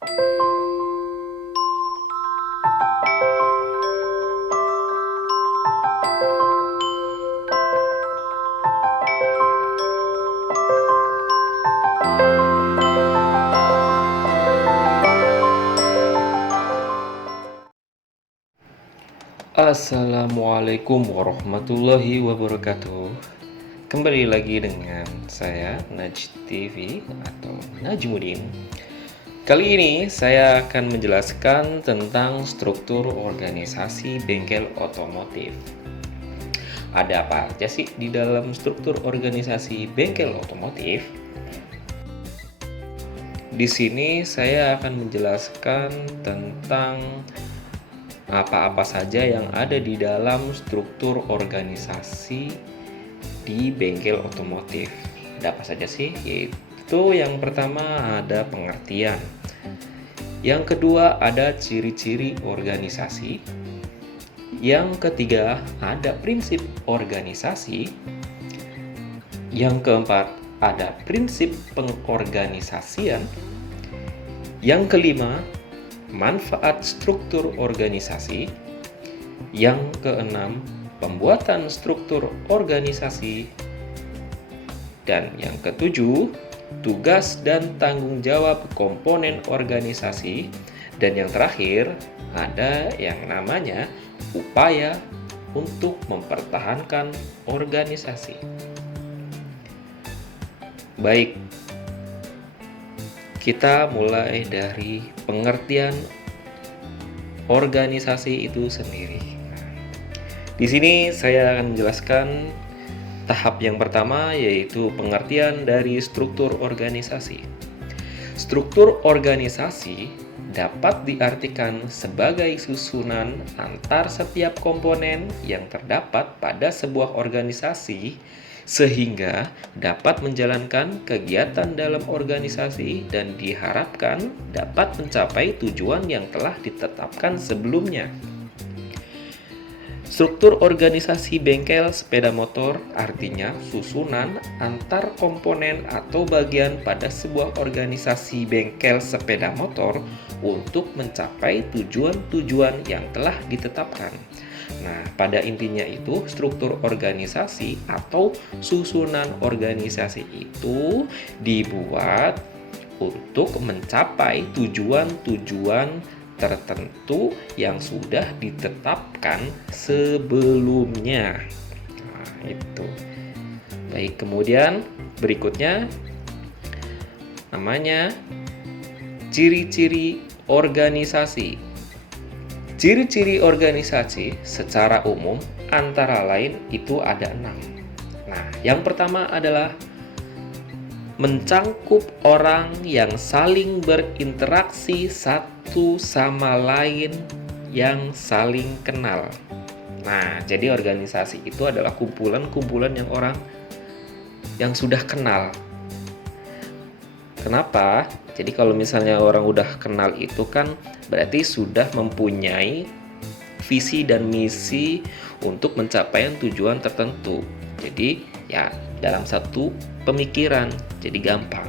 Assalamualaikum warahmatullahi wabarakatuh. Kembali lagi dengan saya Najd TV atau Najmuddin. Kali ini saya akan menjelaskan tentang struktur organisasi bengkel otomotif. Ada apa aja sih di dalam struktur organisasi bengkel otomotif? Di sini saya akan menjelaskan tentang apa-apa saja yang ada di dalam struktur organisasi di bengkel otomotif. Ada apa saja sih? Yaitu yang pertama ada pengertian. Yang kedua ada ciri-ciri organisasi. Yang ketiga ada prinsip organisasi. Yang keempat ada prinsip pengorganisasian. Yang kelima manfaat struktur organisasi. Yang keenam, pembuatan struktur organisasi. Dan yang ketujuh, tugas dan tanggung jawab komponen organisasi. Dan yang terakhir, ada yang namanya upaya untuk mempertahankan organisasi. Baik, kita mulai dari pengertian organisasi itu sendiri. Di sini saya akan menjelaskan tahap yang pertama, yaitu pengertian dari struktur organisasi. Struktur organisasi dapat diartikan sebagai susunan antar setiap komponen yang terdapat pada sebuah organisasi sehingga dapat menjalankan kegiatan dalam organisasi dan diharapkan dapat mencapai tujuan yang telah ditetapkan sebelumnya. Struktur organisasi bengkel sepeda motor artinya susunan antar komponen atau bagian pada sebuah organisasi bengkel sepeda motor untuk mencapai tujuan-tujuan yang telah ditetapkan. Nah, pada intinya itu struktur organisasi atau susunan organisasi itu dibuat untuk mencapai tujuan-tujuan tertentu yang sudah ditetapkan sebelumnya. Nah, itu. Baik, kemudian berikutnya namanya ciri-ciri organisasi. Ciri-ciri organisasi secara umum antara lain itu ada 6. Nah, yang pertama adalah mencangkup orang yang saling berinteraksi satu sama lain yang saling kenal. Nah, jadi organisasi itu adalah kumpulan-kumpulan yang orang yang sudah kenal. Kenapa? Jadi kalau misalnya orang udah kenal itu kan berarti sudah mempunyai visi dan misi untuk mencapai tujuan tertentu. Jadi ya dalam satu pemikiran, jadi gampang.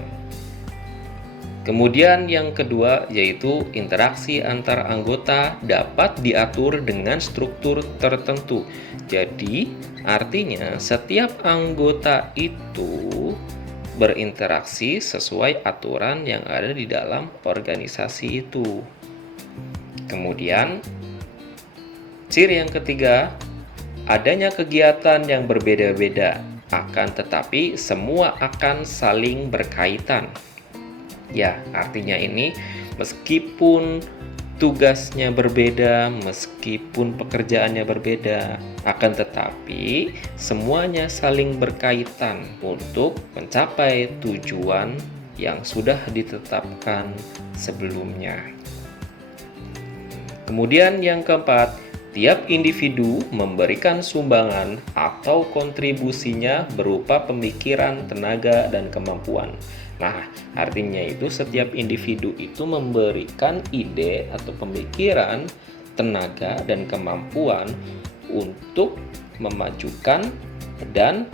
Kemudian yang kedua yaitu interaksi antar anggota dapat diatur dengan struktur tertentu. Jadi artinya setiap anggota itu berinteraksi sesuai aturan yang ada di dalam organisasi itu. Kemudian ciri yang ketiga, adanya kegiatan yang berbeda-beda, akan tetapi semua akan saling berkaitan. Ya, artinya ini meskipun tugasnya berbeda, meskipun pekerjaannya berbeda, akan tetapi semuanya saling berkaitan untuk mencapai tujuan yang sudah ditetapkan sebelumnya. Kemudian yang keempat, tiap individu memberikan sumbangan atau kontribusinya berupa pemikiran, tenaga, dan kemampuan. Nah, artinya itu setiap individu itu memberikan ide atau pemikiran, tenaga, dan kemampuan untuk memajukan dan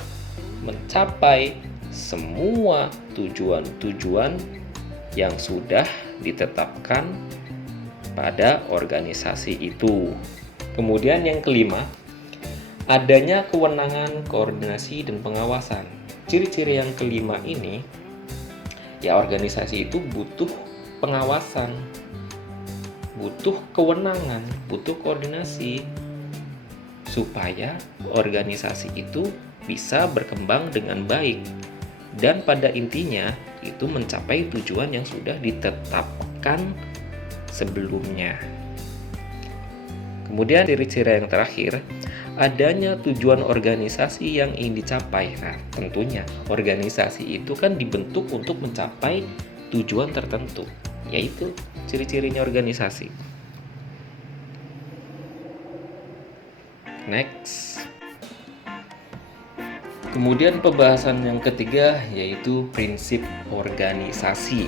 mencapai semua tujuan-tujuan yang sudah ditetapkan pada organisasi itu. Kemudian yang kelima, adanya kewenangan koordinasi dan pengawasan. Ciri-ciri yang kelima ini, ya organisasi itu butuh pengawasan, butuh kewenangan, butuh koordinasi, supaya organisasi itu bisa berkembang dengan baik. Dan pada intinya, itu mencapai tujuan yang sudah ditetapkan sebelumnya. Kemudian ciri-ciri yang terakhir, adanya tujuan organisasi yang ingin dicapai. Nah, tentunya organisasi itu kan dibentuk untuk mencapai tujuan tertentu, yaitu ciri-cirinya organisasi. Next. Kemudian pembahasan yang ketiga yaitu prinsip organisasi.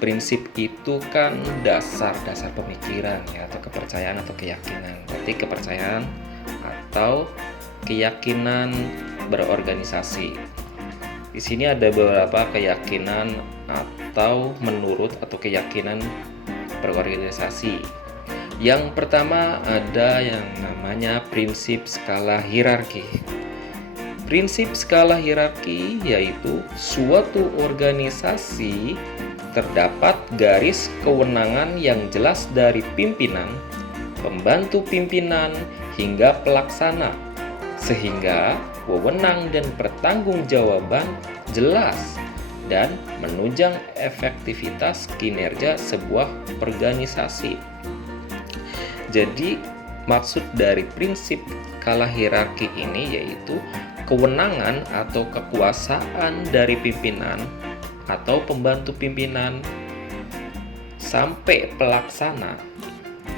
Prinsip itu kan dasar pemikiran ya, atau kepercayaan atau keyakinan. Berarti kepercayaan atau keyakinan berorganisasi. Di sini ada beberapa keyakinan atau menurut atau keyakinan berorganisasi. Yang pertama ada yang namanya prinsip skala hierarki. Prinsip skala hierarki yaitu suatu organisasi terdapat garis kewenangan yang jelas dari pimpinan, pembantu pimpinan, hingga pelaksana, sehingga wewenang dan pertanggungjawaban jelas dan menunjang efektivitas kinerja sebuah organisasi. Jadi, maksud dari prinsip skala hierarki ini yaitu kewenangan atau kekuasaan dari pimpinan atau pembantu pimpinan sampai pelaksana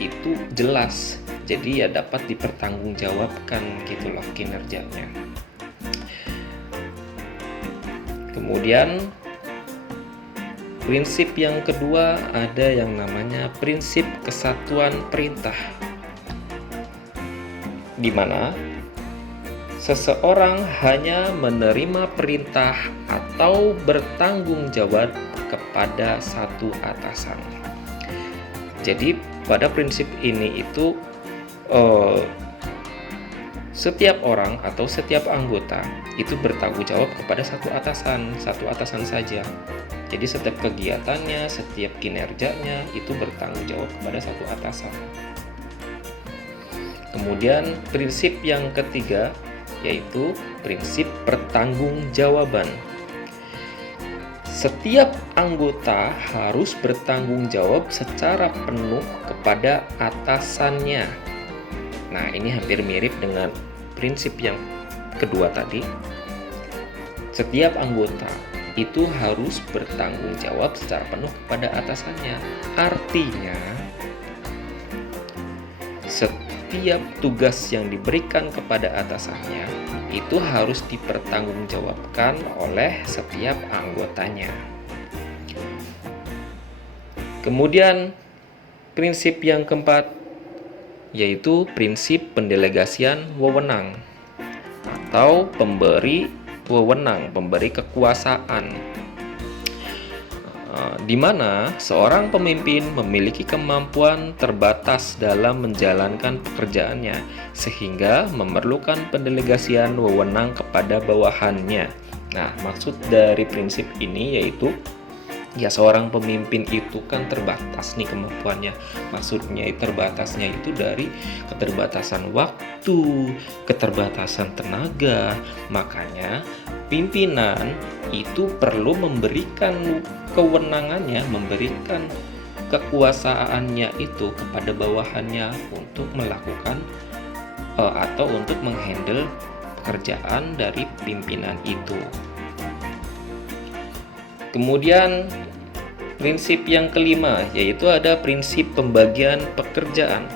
itu jelas, jadi ya dapat dipertanggungjawabkan gitu loh kinerjanya. Kemudian prinsip yang kedua ada yang namanya prinsip kesatuan perintah, di mana seseorang hanya menerima perintah atau bertanggung jawab kepada satu atasan. Jadi pada prinsip ini itu setiap orang atau setiap anggota itu bertanggung jawab kepada satu atasan saja. Jadi setiap kegiatannya, setiap kinerjanya itu bertanggung jawab kepada satu atasan. Kemudian prinsip yang ketiga yaitu prinsip pertanggungjawaban. Setiap anggota harus bertanggung jawab secara penuh kepada atasannya. Nah, ini hampir mirip dengan prinsip yang kedua tadi. Setiap anggota itu harus bertanggung jawab secara penuh kepada atasannya. Artinya, setiap tugas yang diberikan kepada atasannya itu harus dipertanggungjawabkan oleh setiap anggotanya. Kemudian prinsip yang keempat yaitu prinsip pendelegasian wewenang atau pemberi wewenang, pemberi kekuasaan, di mana seorang pemimpin memiliki kemampuan terbatas dalam menjalankan pekerjaannya sehingga memerlukan pendelegasian wewenang kepada bawahannya. Nah, maksud dari prinsip ini yaitu ya seorang pemimpin itu kan terbatas nih kemampuannya. Maksudnya terbatasnya itu dari keterbatasan waktu, keterbatasan tenaga. Makanya pimpinan itu perlu memberikan kewenangannya, memberikan kekuasaannya itu kepada bawahannya untuk melakukan atau untuk menghandle pekerjaan dari pimpinan itu. Kemudian prinsip yang kelima yaitu ada prinsip pembagian pekerjaan.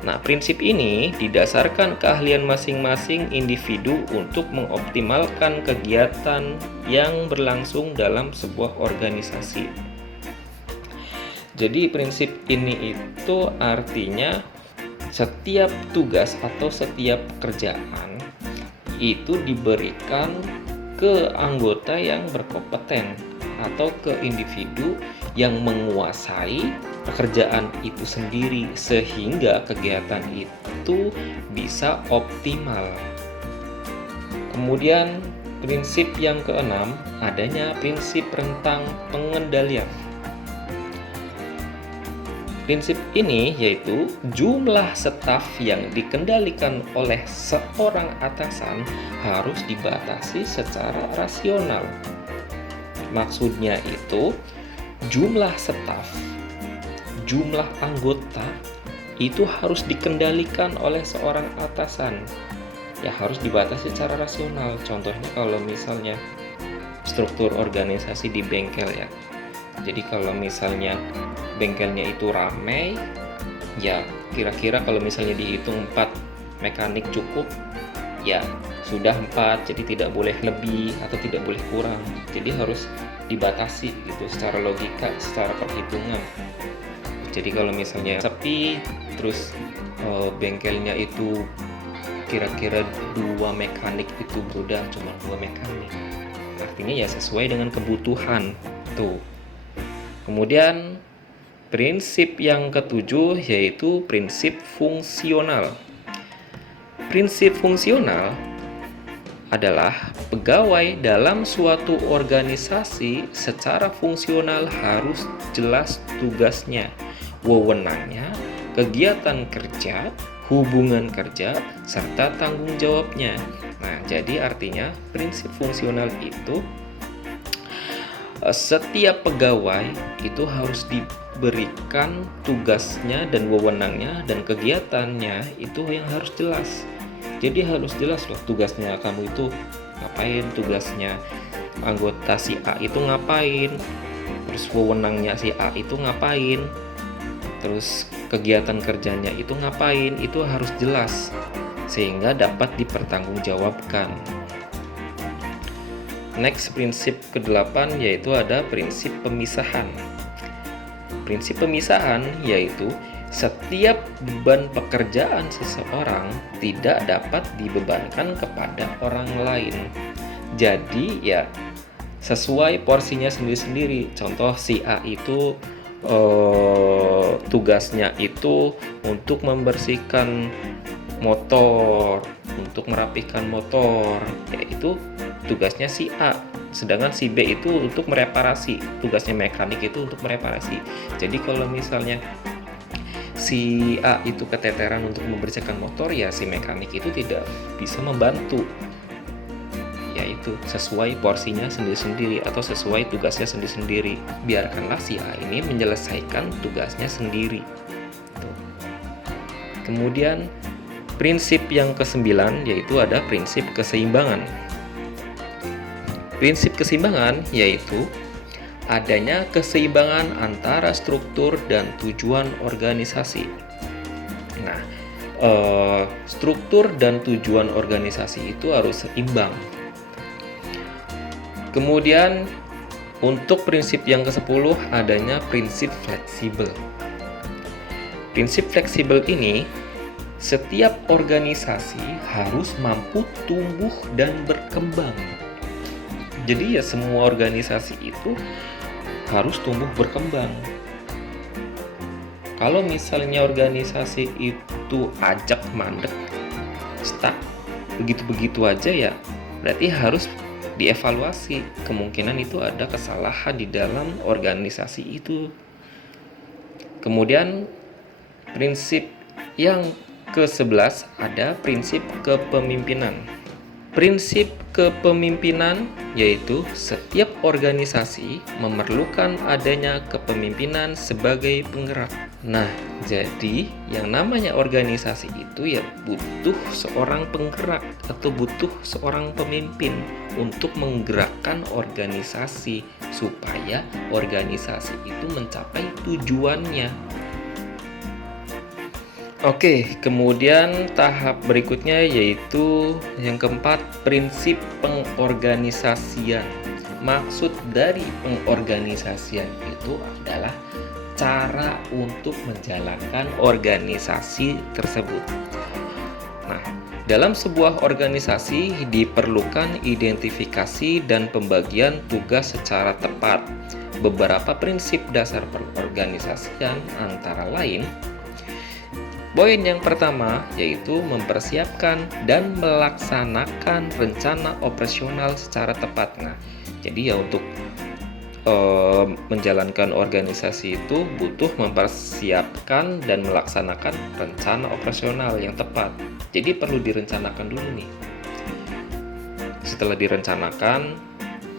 Nah, prinsip ini didasarkan keahlian masing-masing individu untuk mengoptimalkan kegiatan yang berlangsung dalam sebuah organisasi. Jadi prinsip ini itu artinya setiap tugas atau setiap pekerjaan itu diberikan ke anggota yang berkompeten atau ke individu yang menguasai pekerjaan itu sendiri sehingga kegiatan itu bisa optimal. Kemudian prinsip yang keenam, adanya prinsip rentang pengendalian. Prinsip ini yaitu jumlah staf yang dikendalikan oleh seorang atasan harus dibatasi secara rasional. Maksudnya itu jumlah staf, jumlah anggota itu harus dikendalikan oleh seorang atasan. Ya harus dibatasi secara rasional. Contohnya kalau misalnya struktur organisasi di bengkel ya. Jadi kalau misalnya bengkelnya itu ramai, ya kira-kira kalau misalnya dihitung 4 mekanik cukup, ya sudah 4, jadi tidak boleh lebih atau tidak boleh kurang. Jadi harus dibatasi gitu secara logika, secara perhitungan. Jadi kalau misalnya sepi, terus bengkelnya itu kira-kira 2 mekanik itu udah cuma 2 mekanik. Artinya ya sesuai dengan kebutuhan tuh. Kemudian prinsip yang ketujuh yaitu prinsip fungsional. Prinsip fungsional adalah pegawai dalam suatu organisasi secara fungsional harus jelas tugasnya, wewenangnya, kegiatan kerja, hubungan kerja, serta tanggung jawabnya. Nah, jadi artinya prinsip fungsional itu setiap pegawai itu harus diberikan tugasnya dan wewenangnya dan kegiatannya itu yang harus jelas. Jadi harus jelas loh tugasnya kamu itu ngapain, tugasnya anggota si A itu ngapain, terus wewenangnya si A itu ngapain, terus kegiatan kerjanya itu ngapain, itu harus jelas sehingga dapat dipertanggungjawabkan. Next, prinsip ke-8 yaitu ada prinsip pemisahan. Prinsip pemisahan yaitu setiap beban pekerjaan seseorang tidak dapat dibebankan kepada orang lain. Jadi ya sesuai porsinya sendiri-sendiri. Contoh si A itu tugasnya itu untuk membersihkan motor, untuk merapikan motor, yaitu tugasnya si A. Sedangkan si B itu untuk mereparasi, tugasnya mekanik itu untuk mereparasi. Jadi kalau misalnya si A itu keteteran untuk membersihkan motor, ya si mekanik itu tidak bisa membantu. Yaitu sesuai porsinya sendiri-sendiri atau sesuai tugasnya sendiri-sendiri. Biarkanlah si A ini menyelesaikan tugasnya sendiri. Kemudian prinsip yang ke-9 yaitu ada prinsip keseimbangan. Prinsip keseimbangan yaitu adanya keseimbangan antara struktur dan tujuan organisasi. Nah, struktur dan tujuan organisasi itu harus seimbang. Kemudian untuk prinsip yang ke-10 adanya prinsip fleksibel. Prinsip fleksibel ini setiap organisasi harus mampu tumbuh dan berkembang. Jadi ya semua organisasi itu harus tumbuh berkembang. Kalau misalnya organisasi itu ajak mandek, stuck, begitu-begitu aja ya, berarti harus dievaluasi. Kemungkinan itu ada kesalahan di dalam organisasi itu. Kemudian prinsip yang ke-11 ada prinsip kepemimpinan. Prinsip kepemimpinan yaitu setiap organisasi memerlukan adanya kepemimpinan sebagai penggerak. Nah, jadi yang namanya organisasi itu ya butuh seorang penggerak atau butuh seorang pemimpin untuk menggerakkan organisasi supaya organisasi itu mencapai tujuannya. Oke, kemudian tahap berikutnya yaitu yang keempat, prinsip pengorganisasian. Maksud dari pengorganisasian itu adalah cara untuk menjalankan organisasi tersebut. Nah, Dalam sebuah organisasi diperlukan identifikasi dan pembagian tugas secara tepat. Beberapa prinsip dasar perorganisasian antara lain, poin yang pertama yaitu mempersiapkan dan melaksanakan rencana operasional secara tepat. Nah, jadi ya untuk menjalankan organisasi itu butuh mempersiapkan dan melaksanakan rencana operasional yang tepat. Jadi perlu direncanakan dulu nih. Setelah direncanakan,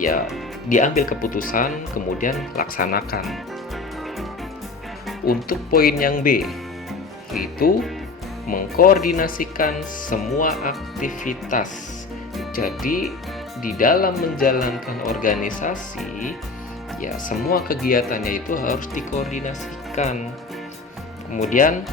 ya diambil keputusan, kemudian laksanakan. Untuk poin yang B, itu mengkoordinasikan semua aktivitas. Jadi di dalam menjalankan organisasi, ya semua kegiatannya itu harus dikoordinasikan. Kemudian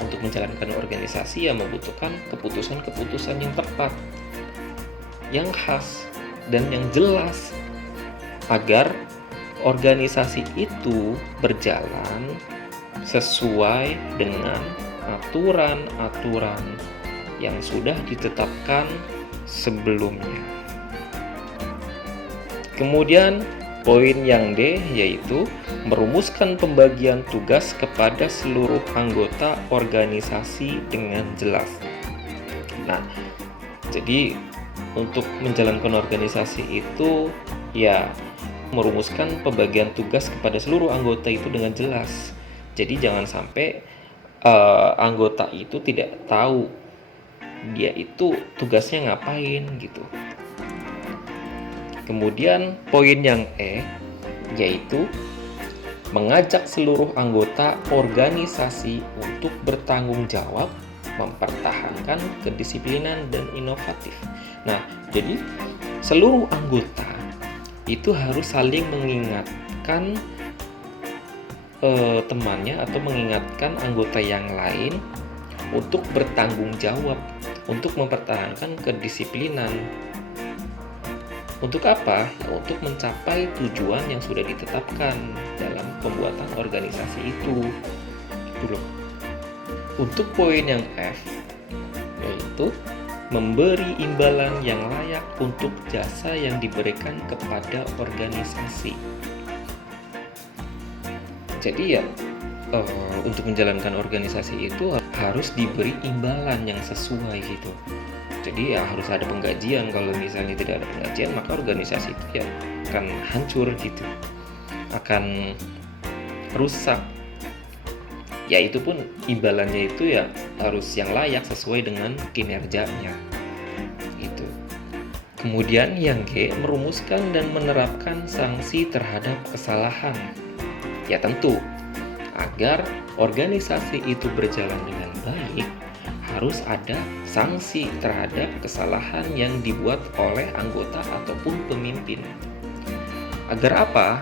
untuk menjalankan organisasi ya membutuhkan keputusan-keputusan yang tepat, yang khas, dan yang jelas agar organisasi itu berjalan sesuai dengan aturan-aturan yang sudah ditetapkan sebelumnya. Kemudian poin yang D yaitu merumuskan pembagian tugas kepada seluruh anggota organisasi dengan jelas. Nah, jadi untuk menjalankan organisasi itu ya merumuskan pembagian tugas kepada seluruh anggota itu dengan jelas. Jadi jangan sampai anggota itu tidak tahu dia itu tugasnya ngapain gitu. Kemudian poin yang E yaitu mengajak seluruh anggota organisasi untuk bertanggung jawab, mempertahankan kedisiplinan dan inovatif. Nah, jadi seluruh anggota itu harus saling mengingatkan temannya atau mengingatkan anggota yang lain untuk bertanggung jawab, untuk mempertahankan kedisiplinan. Untuk apa? Ya, untuk mencapai tujuan yang sudah ditetapkan dalam pembuatan organisasi itu. Untuk poin yang F, yaitu memberi imbalan yang layak untuk jasa yang diberikan kepada organisasi. Jadi ya untuk menjalankan organisasi itu harus diberi imbalan yang sesuai gitu. Jadi ya harus ada penggajian. Kalau misalnya tidak ada penggajian, maka organisasi itu ya akan hancur gitu, akan rusak. Ya itu pun imbalannya itu ya harus yang layak sesuai dengan kinerjanya gitu. Kemudian yang G, merumuskan dan menerapkan sanksi terhadap kesalahan. Ya tentu, agar organisasi itu berjalan dengan baik, harus ada sanksi terhadap kesalahan yang dibuat oleh anggota ataupun pemimpin. Agar apa?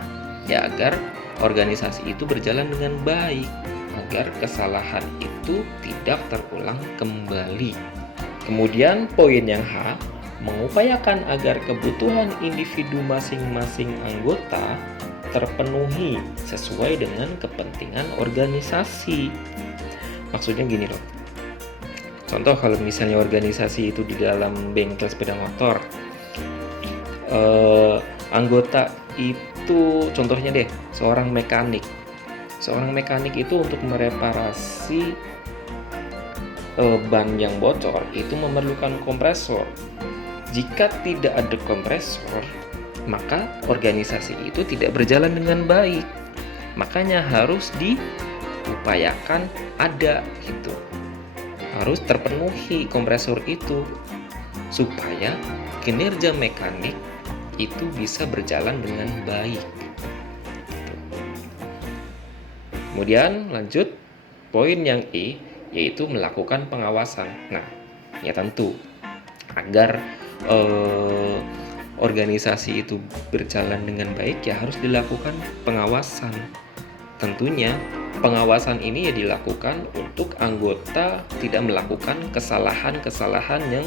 Ya agar organisasi itu berjalan dengan baik, agar kesalahan itu tidak terulang kembali. Kemudian poin yang H, mengupayakan agar kebutuhan individu masing-masing anggota terpenuhi sesuai dengan kepentingan organisasi. Maksudnya gini loh. Contoh kalau misalnya organisasi itu di dalam bengkel sepeda motor, anggota itu contohnya deh seorang mekanik. Seorang mekanik itu untuk mereparasi ban yang bocor itu memerlukan kompresor. Jika tidak ada kompresor, maka organisasi itu tidak berjalan dengan baik. Makanya harus diupayakan ada gitu. Harus terpenuhi kompresor itu supaya kinerja mekanik itu bisa berjalan dengan baik. Kemudian lanjut poin yang I yaitu melakukan pengawasan. Nah, ya tentu agar organisasi itu berjalan dengan baik ya harus dilakukan pengawasan. Tentunya pengawasan ini ya dilakukan untuk anggota tidak melakukan kesalahan-kesalahan yang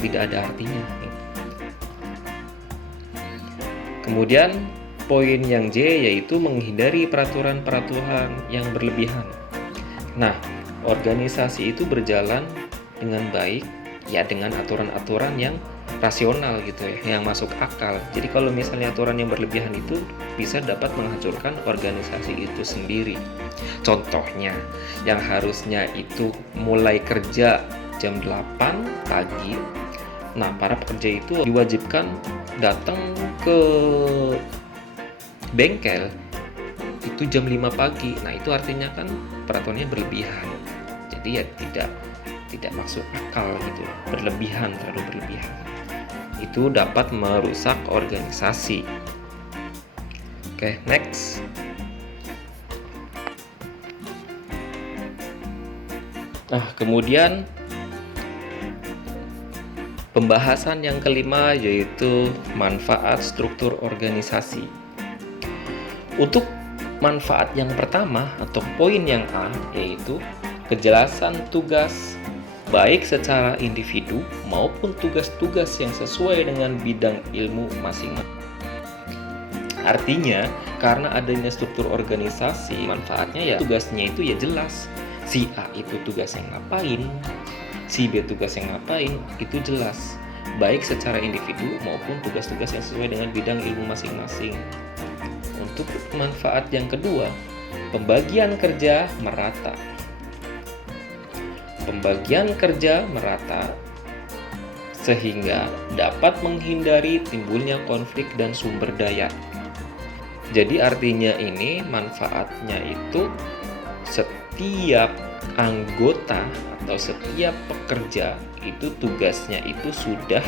tidak ada artinya. Kemudian poin yang J yaitu menghindari peraturan-peraturan yang berlebihan. Nah, organisasi itu berjalan dengan baik ya dengan aturan-aturan yang rasional gitu ya, yang masuk akal. Jadi kalau misalnya aturan yang berlebihan itu bisa dapat menghancurkan organisasi itu sendiri. Contohnya, yang harusnya itu mulai kerja jam 8 pagi. Nah, para pekerja itu diwajibkan datang ke bengkel itu jam 5 pagi. Nah, itu artinya kan peraturannya berlebihan. Jadi ya tidak masuk akal gitu, berlebihan, terlalu berlebihan. Itu dapat merusak organisasi. Oke, next. Nah, kemudian pembahasan yang kelima yaitu manfaat struktur organisasi. Untuk manfaat yang pertama atau poin yang A yaitu kejelasan tugas baik secara individu maupun tugas-tugas yang sesuai dengan bidang ilmu masing-masing. Artinya, karena adanya struktur organisasi, manfaatnya ya tugasnya itu ya jelas. Si A itu tugasnya ngapain, si B tugasnya ngapain, itu jelas. Baik secara individu maupun tugas-tugas yang sesuai dengan bidang ilmu masing-masing. Untuk manfaat yang kedua, pembagian kerja merata. Pembagian kerja merata sehingga dapat menghindari timbulnya konflik dan sumber daya. Jadi artinya ini manfaatnya itu setiap anggota atau setiap pekerja itu tugasnya itu sudah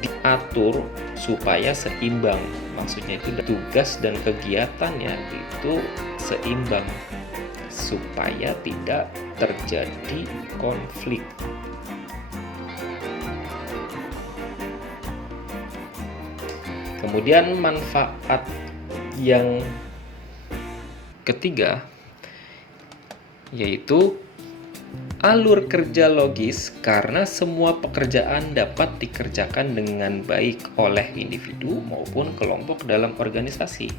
diatur supaya seimbang. Maksudnya itu tugas dan kegiatannya itu seimbang supaya tidak terjadi konflik. Kemudian manfaat yang ketiga yaitu alur kerja logis karena semua pekerjaan dapat dikerjakan dengan baik oleh individu maupun kelompok dalam organisasi.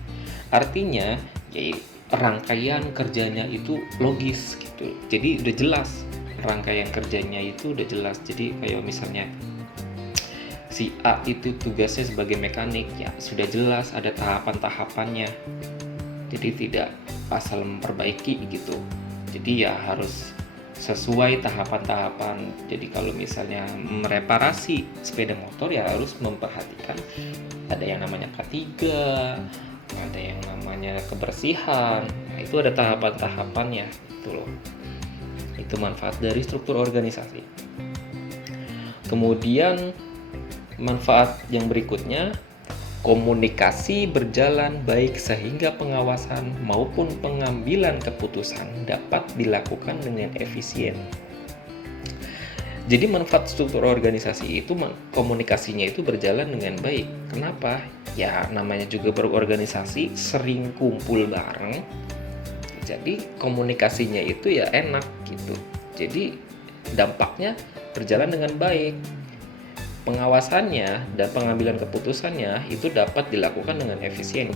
Artinya, yaitu rangkaian kerjanya itu logis gitu. Jadi udah jelas rangkaian kerjanya itu udah jelas. Jadi kayak misalnya si A itu tugasnya sebagai mekanik, ya sudah jelas ada tahapan-tahapannya. Jadi tidak asal memperbaiki gitu. Jadi ya harus sesuai tahapan-tahapan. Jadi kalau misalnya mereparasi sepeda motor ya harus memperhatikan ada yang namanya K3, ada yang namanya kebersihan. Nah, itu ada tahapan-tahapannya gitu loh. Itu manfaat dari struktur organisasi. Kemudian manfaat yang berikutnya, komunikasi berjalan baik sehingga pengawasan maupun pengambilan keputusan dapat dilakukan dengan efisien. Jadi manfaat struktur organisasi itu komunikasinya itu berjalan dengan baik. Kenapa? Ya namanya juga berorganisasi, sering kumpul bareng. Jadi komunikasinya itu ya enak gitu. Jadi dampaknya berjalan dengan baik. Pengawasannya dan pengambilan keputusannya itu dapat dilakukan dengan efisien.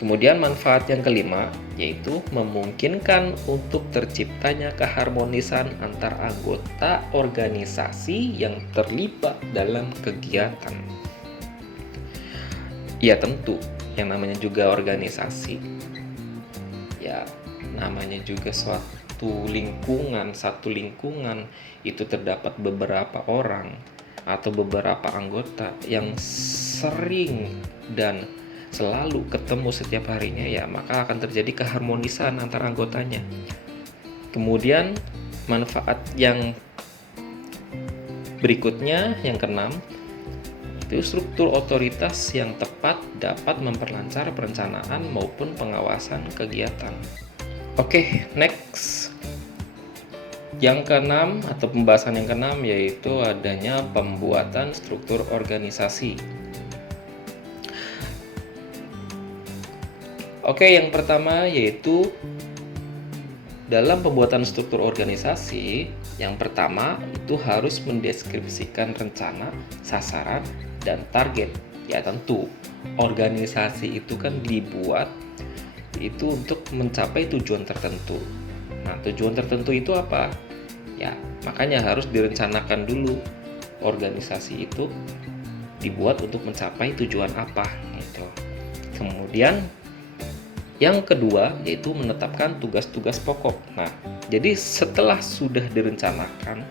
Kemudian manfaat yang kelima yaitu memungkinkan untuk terciptanya keharmonisan antar anggota organisasi yang terlibat dalam kegiatan. Ya tentu, yang namanya juga organisasi. Ya namanya juga satu lingkungan itu terdapat beberapa orang atau beberapa anggota yang sering dan selalu ketemu setiap harinya, ya maka akan terjadi keharmonisan antar anggotanya. Kemudian manfaat yang berikutnya yang keenam itu struktur otoritas yang tepat dapat memperlancar perencanaan maupun pengawasan kegiatan. Oke, next. Yang keenam atau pembahasan yang keenam yaitu adanya pembuatan struktur organisasi. Oke, yang pertama yaitu dalam pembuatan struktur organisasi, yang pertama itu harus mendeskripsikan rencana, sasaran, dan target Ya tentu, organisasi itu kan dibuat itu untuk mencapai tujuan tertentu. Nah, tujuan tertentu itu apa? Ya, makanya harus direncanakan dulu. Organisasi itu dibuat untuk mencapai tujuan apa gitu. Kemudian yang kedua yaitu menetapkan tugas-tugas pokok. Nah, jadi setelah sudah direncanakan,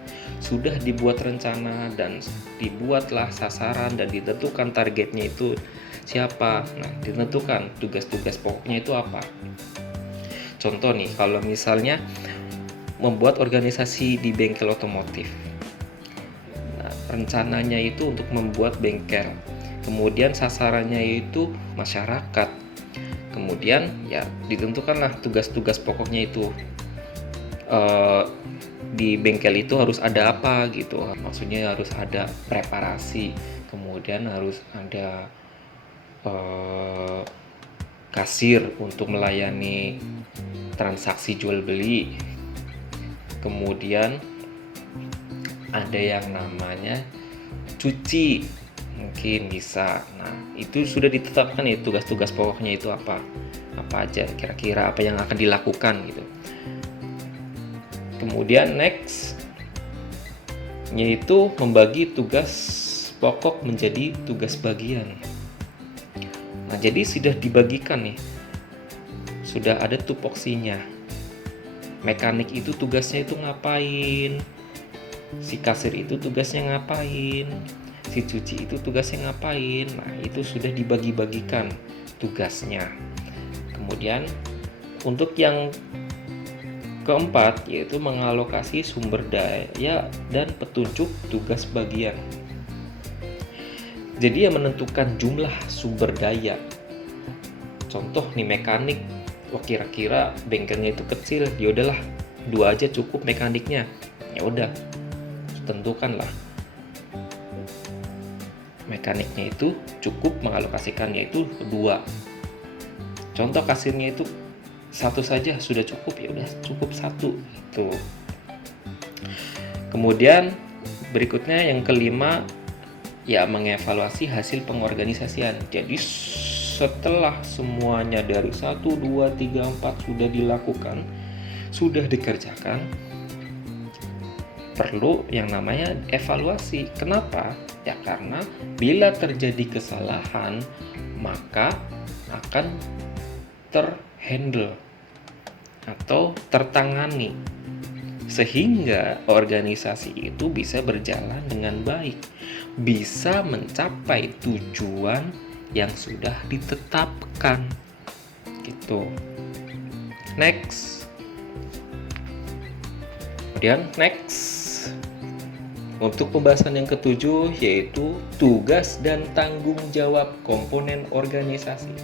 sudah dibuat rencana dan dibuatlah sasaran dan ditentukan targetnya itu siapa. Nah, ditentukan tugas-tugas pokoknya itu apa. Contoh nih, kalau misalnya membuat organisasi di bengkel otomotif. Nah, rencananya itu untuk membuat bengkel. Kemudian sasarannya itu masyarakat. Kemudian ya ditentukanlah tugas-tugas pokoknya itu. Di bengkel itu harus ada apa gitu. Maksudnya harus ada reparasi. Kemudian harus ada kasir untuk melayani transaksi jual beli. Kemudian ada yang namanya cuci, mungkin bisa. Nah, itu sudah ditetapkan ya tugas-tugas pokoknya itu apa aja kira-kira apa yang akan dilakukan gitu. Kemudian next yaitu membagi tugas pokok menjadi tugas bagian. Nah, jadi sudah dibagikan nih, sudah ada tupoksinya. Mekanik itu tugasnya itu ngapain, si kasir itu tugasnya ngapain, si cuci itu tugasnya ngapain. Nah, itu sudah dibagi-bagikan tugasnya. Kemudian untuk yang keempat yaitu mengalokasi sumber daya dan petunjuk tugas bagian. Jadi yang menentukan jumlah sumber daya. Contoh nih mekanik, kira-kira bengkelnya itu kecil, ya udahlah 2 aja cukup mekaniknya. Ya udah, tentukanlah mekaniknya itu cukup mengalokasikannya itu 2. Contoh kasirnya itu 1 saja sudah cukup, ya udah cukup 1 itu. Kemudian berikutnya yang kelima ya mengevaluasi hasil pengorganisasian. Jadi setelah semuanya dari 1, 2, 3, 4 sudah dilakukan, sudah dikerjakan, perlu yang namanya evaluasi. Kenapa? Ya karena bila terjadi kesalahan maka akan terhandle atau tertangani sehingga organisasi itu bisa berjalan dengan baik, bisa mencapai tujuan yang sudah ditetapkan gitu. Next. Kemudian next untuk pembahasan yang ketujuh yaitu tugas dan tanggung jawab komponen organisasi.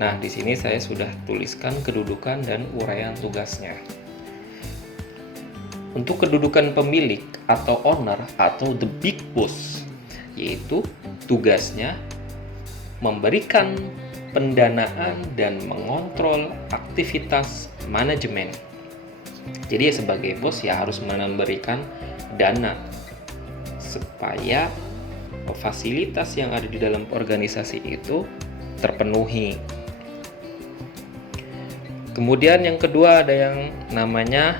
Nah, di sini saya sudah tuliskan kedudukan dan uraian tugasnya. Untuk kedudukan pemilik atau owner atau the big boss, yaitu tugasnya memberikan pendanaan dan mengontrol aktivitas manajemen. Jadi sebagai bos ya harus memberikan dana supaya fasilitas yang ada di dalam organisasi itu terpenuhi. Kemudian yang kedua ada yang namanya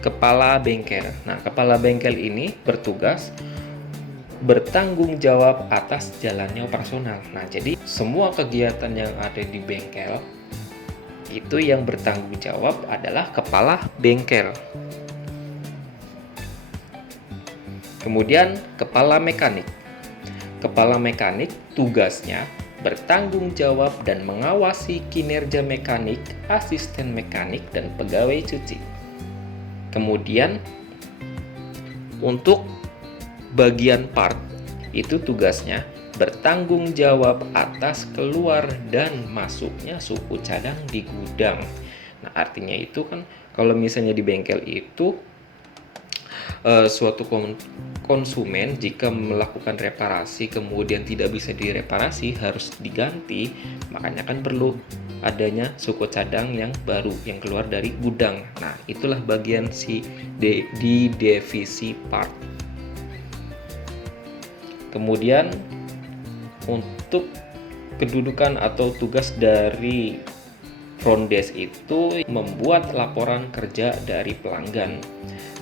kepala bengkel. Nah, kepala bengkel ini bertugas bertanggung jawab atas jalannya operasional. Nah, jadi semua kegiatan yang ada di bengkel itu yang bertanggung jawab adalah kepala bengkel. Kemudian kepala mekanik. Kepala mekanik tugasnya bertanggung jawab dan mengawasi kinerja mekanik, asisten mekanik, dan pegawai cuci. Kemudian untuk bagian part itu tugasnya bertanggung jawab atas keluar dan masuknya suku cadang di gudang. Nah, artinya itu kan kalau misalnya di bengkel itu suatu konsumen jika melakukan reparasi kemudian tidak bisa direparasi harus diganti, makanya kan perlu adanya suku cadang yang baru yang keluar dari gudang. Nah, itulah bagian di divisi part. Kemudian untuk kedudukan atau tugas dari front desk itu membuat laporan kerja dari pelanggan.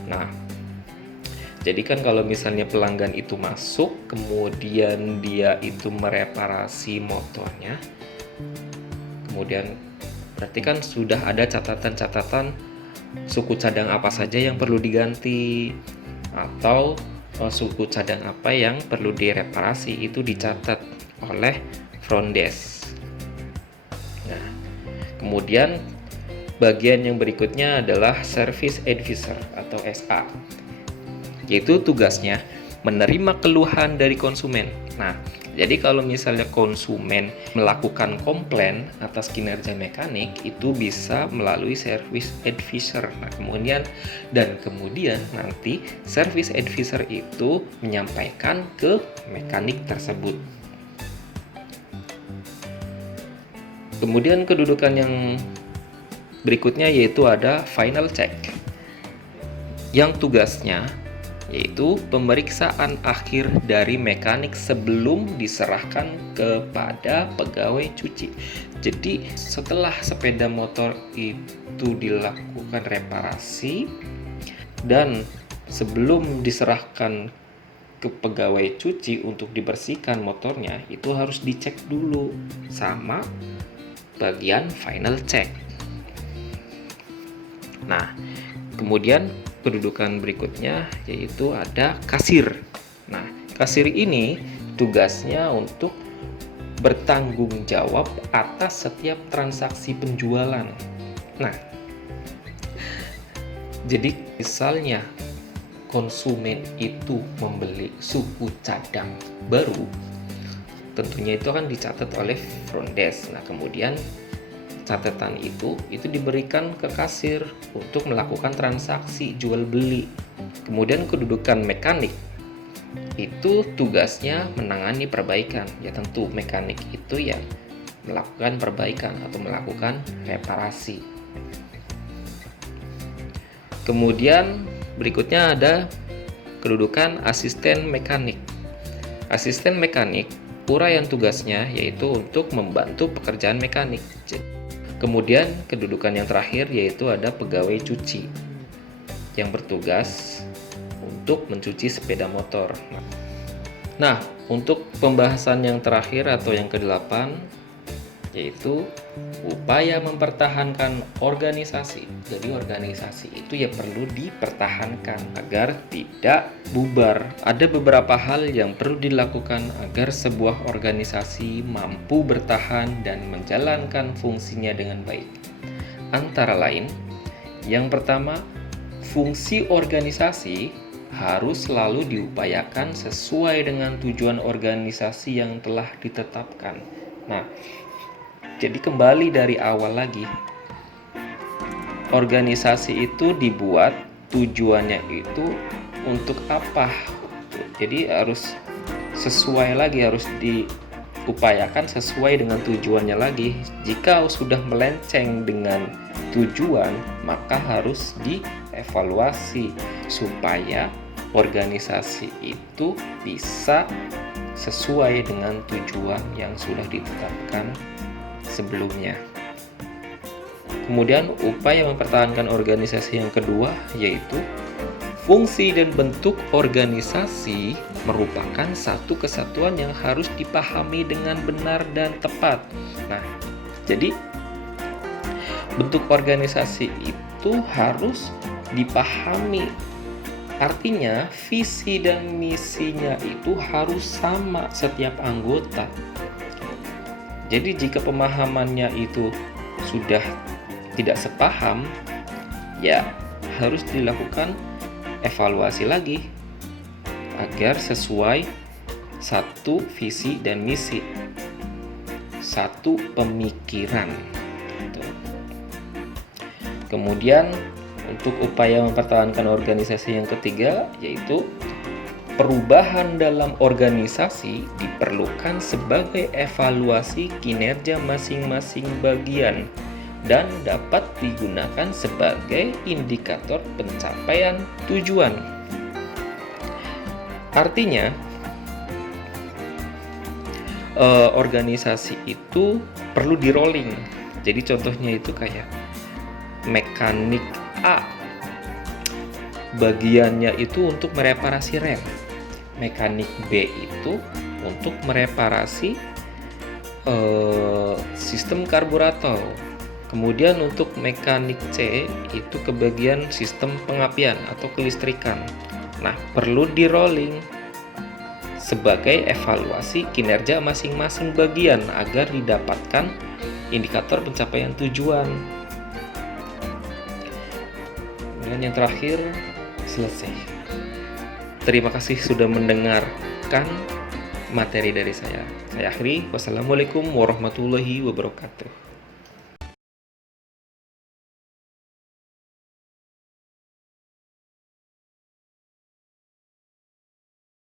Nah, jadi kan kalau misalnya pelanggan itu masuk, kemudian dia itu mereparasi motornya, kemudian berarti kan sudah ada catatan-catatan suku cadang apa saja yang perlu diganti, atau suku cadang apa yang perlu direparasi, itu dicatat oleh front desk. Nah, kemudian bagian yang berikutnya adalah service advisor atau SA, yaitu tugasnya menerima keluhan dari konsumen. Nah, jadi kalau misalnya konsumen melakukan komplain atas kinerja mekanik, itu bisa melalui service advisor. Nah, kemudian nanti service advisor itu menyampaikan ke mekanik tersebut. Kemudian kedudukan yang berikutnya yaitu ada final check, yang tugasnya yaitu pemeriksaan akhir dari mekanik sebelum diserahkan kepada pegawai cuci. Jadi setelah sepeda motor itu dilakukan reparasi dan sebelum diserahkan ke pegawai cuci untuk dibersihkan motornya, itu harus dicek dulu sama bagian final check. Nah, kemudian kedudukan berikutnya yaitu ada kasir. Nah, kasir ini tugasnya untuk bertanggung jawab atas setiap transaksi penjualan. Nah, jadi misalnya konsumen itu membeli suku cadang baru, tentunya itu akan dicatat oleh front desk. Nah, kemudian catatan itu diberikan ke kasir untuk melakukan transaksi jual beli. Kemudian kedudukan mekanik itu tugasnya menangani perbaikan. Ya tentu mekanik itu ya melakukan perbaikan atau melakukan reparasi. Kemudian berikutnya ada kedudukan asisten mekanik. Asisten mekanik uraian tugasnya yaitu untuk membantu pekerjaan mekanik. Kemudian kedudukan yang terakhir yaitu ada pegawai cuci yang bertugas untuk mencuci sepeda motor. Nah, untuk pembahasan yang terakhir atau yang ke-8 yaitu upaya mempertahankan organisasi. Jadi organisasi itu ya perlu dipertahankan agar tidak bubar. Ada beberapa hal yang perlu dilakukan agar sebuah organisasi mampu bertahan dan menjalankan fungsinya dengan baik. Antara lain, yang pertama, fungsi organisasi harus selalu diupayakan sesuai dengan tujuan organisasi yang telah ditetapkan. Nah, jadi kembali dari awal lagi, organisasi itu dibuat tujuannya itu untuk apa? Jadi harus sesuai lagi, harus diupayakan sesuai dengan tujuannya lagi. Jika sudah melenceng dengan tujuan, maka harus dievaluasi supaya organisasi itu bisa sesuai dengan tujuan yang sudah ditetapkan sebelumnya. Kemudian upaya mempertahankan organisasi yang kedua yaitu fungsi dan bentuk organisasi merupakan satu kesatuan yang harus dipahami dengan benar dan tepat. Nah, jadi bentuk organisasi itu harus dipahami. Artinya visi dan misinya itu harus sama setiap anggota. Jadi jika pemahamannya itu sudah tidak sepaham, ya harus dilakukan evaluasi lagi agar sesuai satu visi dan misi, satu pemikiran. Kemudian untuk upaya mempertahankan organisasi yang ketiga yaitu perubahan dalam organisasi diperlukan sebagai evaluasi kinerja masing-masing bagian dan dapat digunakan sebagai indikator pencapaian tujuan. Artinya, organisasi itu perlu di rolling. Jadi contohnya itu kayak mekanik A, bagiannya itu untuk mereparasi rem. Mekanik B itu untuk mereparasi sistem karburator. Kemudian untuk mekanik C itu ke bagian sistem pengapian atau kelistrikan. Nah, perlu di rolling sebagai evaluasi kinerja masing-masing bagian agar didapatkan indikator pencapaian tujuan. Dan yang terakhir, selesai. Terima kasih sudah mendengarkan materi dari saya. Saya akhiri. Wassalamualaikum warahmatullahi wabarakatuh.